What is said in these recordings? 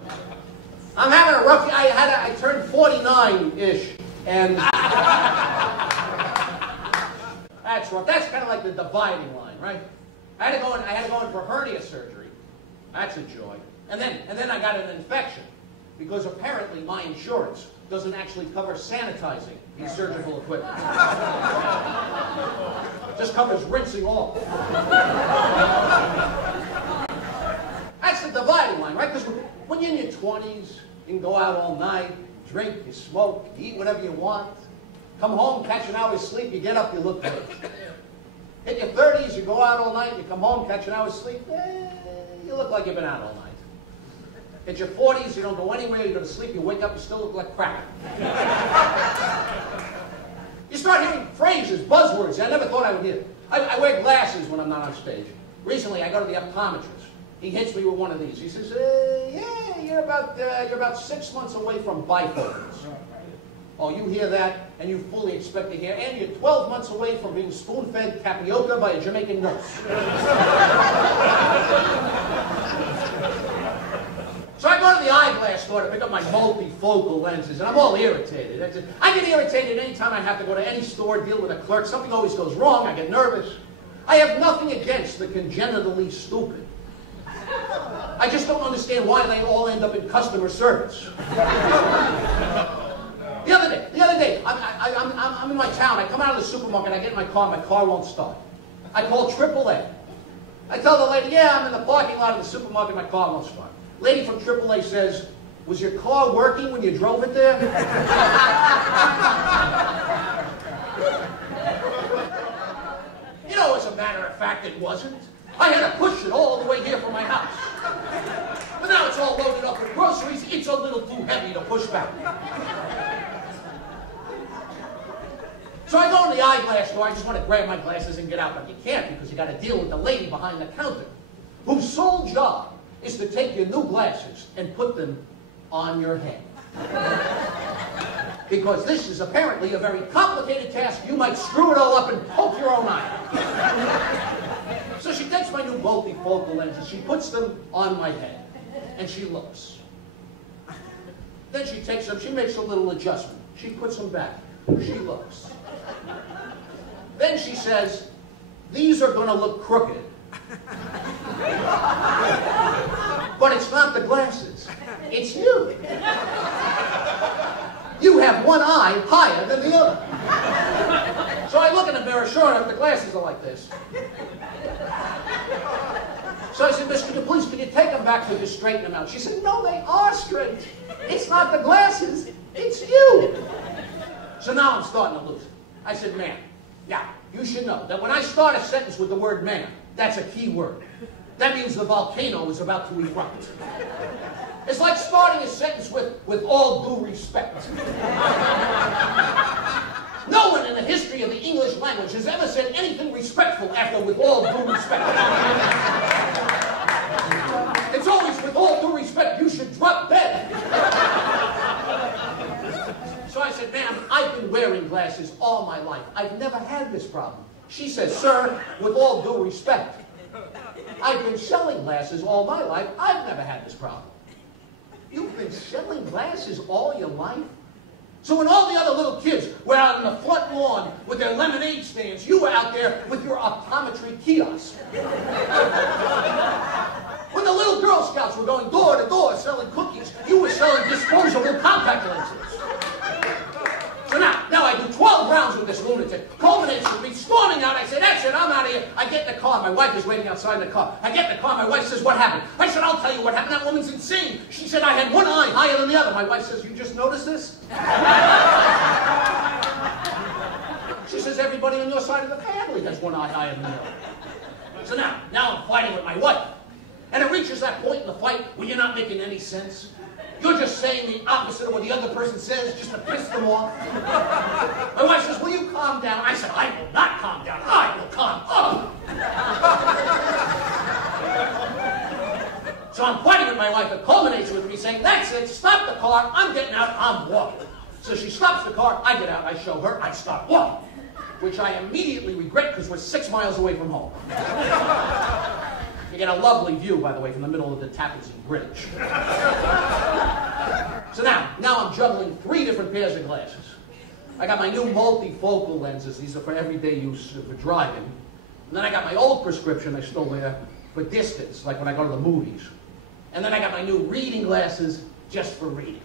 I'm having a rough. I turned 49-ish, and that's rough. That's kind of like the dividing line, right? I had to go in for hernia surgery. That's a joy. And then I got an infection because apparently my insurance doesn't actually cover sanitizing the surgical equipment. Just covers rinsing off. That's the dividing line, right? Because when you're in your 20s, you can go out all night, drink, you smoke, you eat whatever you want. Come home, catch an hour's sleep, you get up, you look good. Hit your 30s, you go out all night, you come home, catch an hour's sleep, you look like you've been out all night. Hit your 40s, you don't go anywhere, you go to sleep, you wake up, you still look like crap. You start hearing phrases, buzzwords I never thought I would hear. I wear glasses when I'm not on stage. Recently, I go to the optometrist. He hits me with one of these. He says, yeah, you're about 6 months away from bifocals. Oh, you hear that, and you fully expect to hear, and you're 12 months away from being spoon-fed tapioca by a Jamaican nurse. So I go to the eyeglass store to pick up my multifocal lenses, and I'm all irritated. I get irritated anytime I have to go to any store, deal with a clerk. Something always goes wrong. I get nervous. I have nothing against the congenitally stupid. I just don't understand why they all end up in customer service. The other day, I'm in my town. I come out of the supermarket. I get in my car won't start. I call AAA. I tell the lady, yeah, I'm in the parking lot of the supermarket. My car won't start. Lady from AAA says, was your car working when you drove it there? You know, as a matter of fact, it wasn't. I had to push it all the way here from my house. But now it's all loaded up with groceries. It's a little too heavy to push back. So I go in the eyeglass store. I just want to grab my glasses and get out. But you can't because you got to deal with the lady behind the counter whose sole job is to take your new glasses and put them on your head. Because this is apparently a very complicated task. You might screw it all up and poke your own eye. So she takes my new multifocal lenses, she puts them on my head, and she looks. Then she takes them, she makes a little adjustment. She puts them back. She looks. Then she says, these are going to look crooked. But it's not the glasses. It's you. You have one eye higher than the other. So I look in the mirror, sure enough, the glasses are like this. So I said, Miss, could you take them back so you straighten them out? She said, no, they are straight. It's not the glasses, it's you. So now I'm starting to lose it. I said, ma'am, now, you should know that when I start a sentence with the word ma'am, that's a key word. That means the volcano is about to erupt. It's like starting a sentence with all due respect. No one in the history of the English language has ever said anything respectful after with all due respect. It's always with all due respect, you should drop dead. So I said, ma'am, I've been wearing glasses all my life. I've never had this problem. She says, sir, with all due respect, I've been selling glasses all my life. I've never had this problem. You've been selling glasses all your life? So when all the other little kids were out on the front lawn with their lemonade stands, you were out there with your optometry kiosk. When the little Girl Scouts were going door to door selling cookies, you were selling disposable contact lenses. So now I do 12 rounds with this lunatic. Culminates with me storming out. I say, that's it, I'm out of here. I get in the car. My wife is waiting outside the car. I get in the car. My wife says, what happened? I said, I'll tell you what happened. That woman's insane. She said I had one eye higher than the other. My wife says, you just noticed this? She says, everybody on your side of the family has one eye higher than the other. So now I'm fighting with my wife. And it reaches that point in the fight where you're not making any sense. You're just saying the opposite of what the other person says just to piss them off. My wife says, will you calm down? I said, I will not calm down. I will calm up. So I'm fighting with my wife. It culminates with me saying, that's it, stop the car. I'm getting out. I'm walking. So she stops the car. I get out. I show her. I stop walking, which I immediately regret because we're 6 miles away from home. You get a lovely view, by the way, from the middle of the Tappan Zee Bridge. So now I'm juggling 3 different pairs of glasses. I got my new multifocal lenses. These are for everyday use for driving. And then I got my old prescription I still wear for distance, like when I go to the movies. And then I got my new reading glasses just for reading.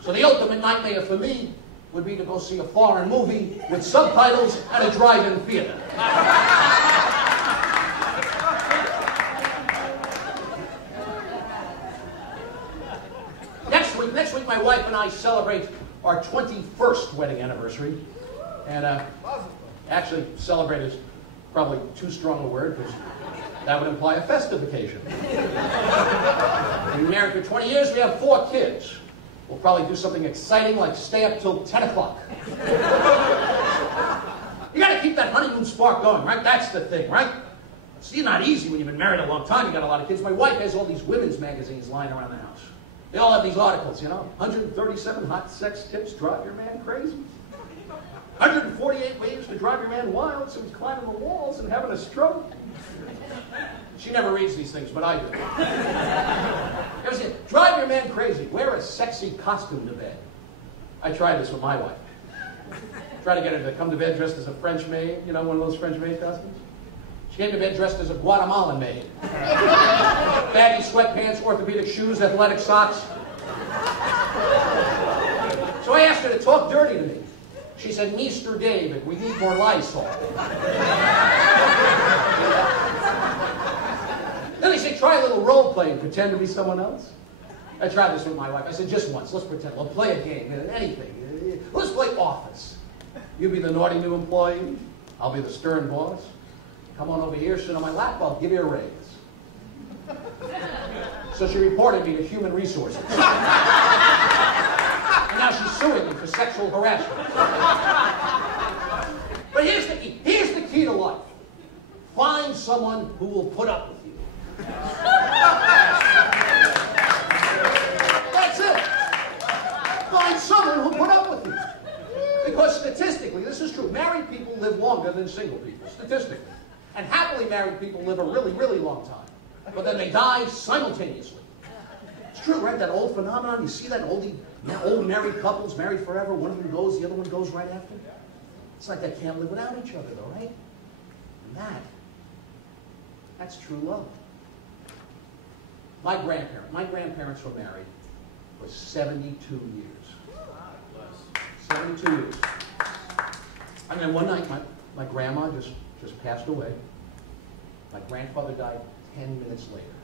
So the ultimate nightmare for me would be to go see a foreign movie with subtitles at a drive-in theater. Next week, my wife and I celebrate our 21st wedding anniversary. And actually, celebrate is probably too strong a word, because that would imply a festive occasion. We've been married for 20 years, we have 4 kids. We'll probably do something exciting like stay up till 10 o'clock. You gotta keep that honeymoon spark going, right? That's the thing, right? It's not easy when you've been married a long time, you got a lot of kids. My wife has all these women's magazines lying around the house. They all have these articles, you know. 137 hot sex tips drive your man crazy. 148 ways to drive your man wild so he's climbing the walls and having a stroke. She never reads these things, but I do. Ever see it? Drive your man crazy. Wear a sexy costume to bed. I tried this with my wife. Tried to get her to come to bed dressed as a French maid, you know, one of those French maid costumes. She came to bed dressed as a Guatemalan maid. Baggy sweatpants, orthopedic shoes, athletic socks. So I asked her to talk dirty to me. She said, "Mr. David, we need more Lysol." Then I said, try a little role play and pretend to be someone else. I tried this with my wife. I said, just once, let's pretend. We'll play a game, anything. Let's play Office. You be the naughty new employee. I'll be the stern boss. Come on over here, sit on my lap, I'll give you a raise. So she reported me to Human Resources. And now she's suing me for sexual harassment. But here's the key. Here's the key to life. Find someone who will put up with you. That's it. Find someone who'll put up with you. Because statistically, this is true, married people live longer than single people, statistically. And happily married people live a really, really long time. But then they die simultaneously. It's true, right? That old phenomenon, you see that old married couples married forever, one of them goes, the other one goes right after. It's like they can't live without each other, though, right? And that's true love. My grandparents were married for 72 years. 72 years. And then one night, my grandma just passed away. My grandfather died 10 minutes later.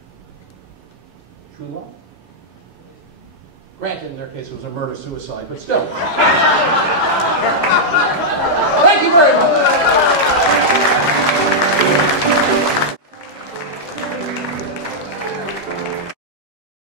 True love. Granted, in their case, it was a murder-suicide, but still.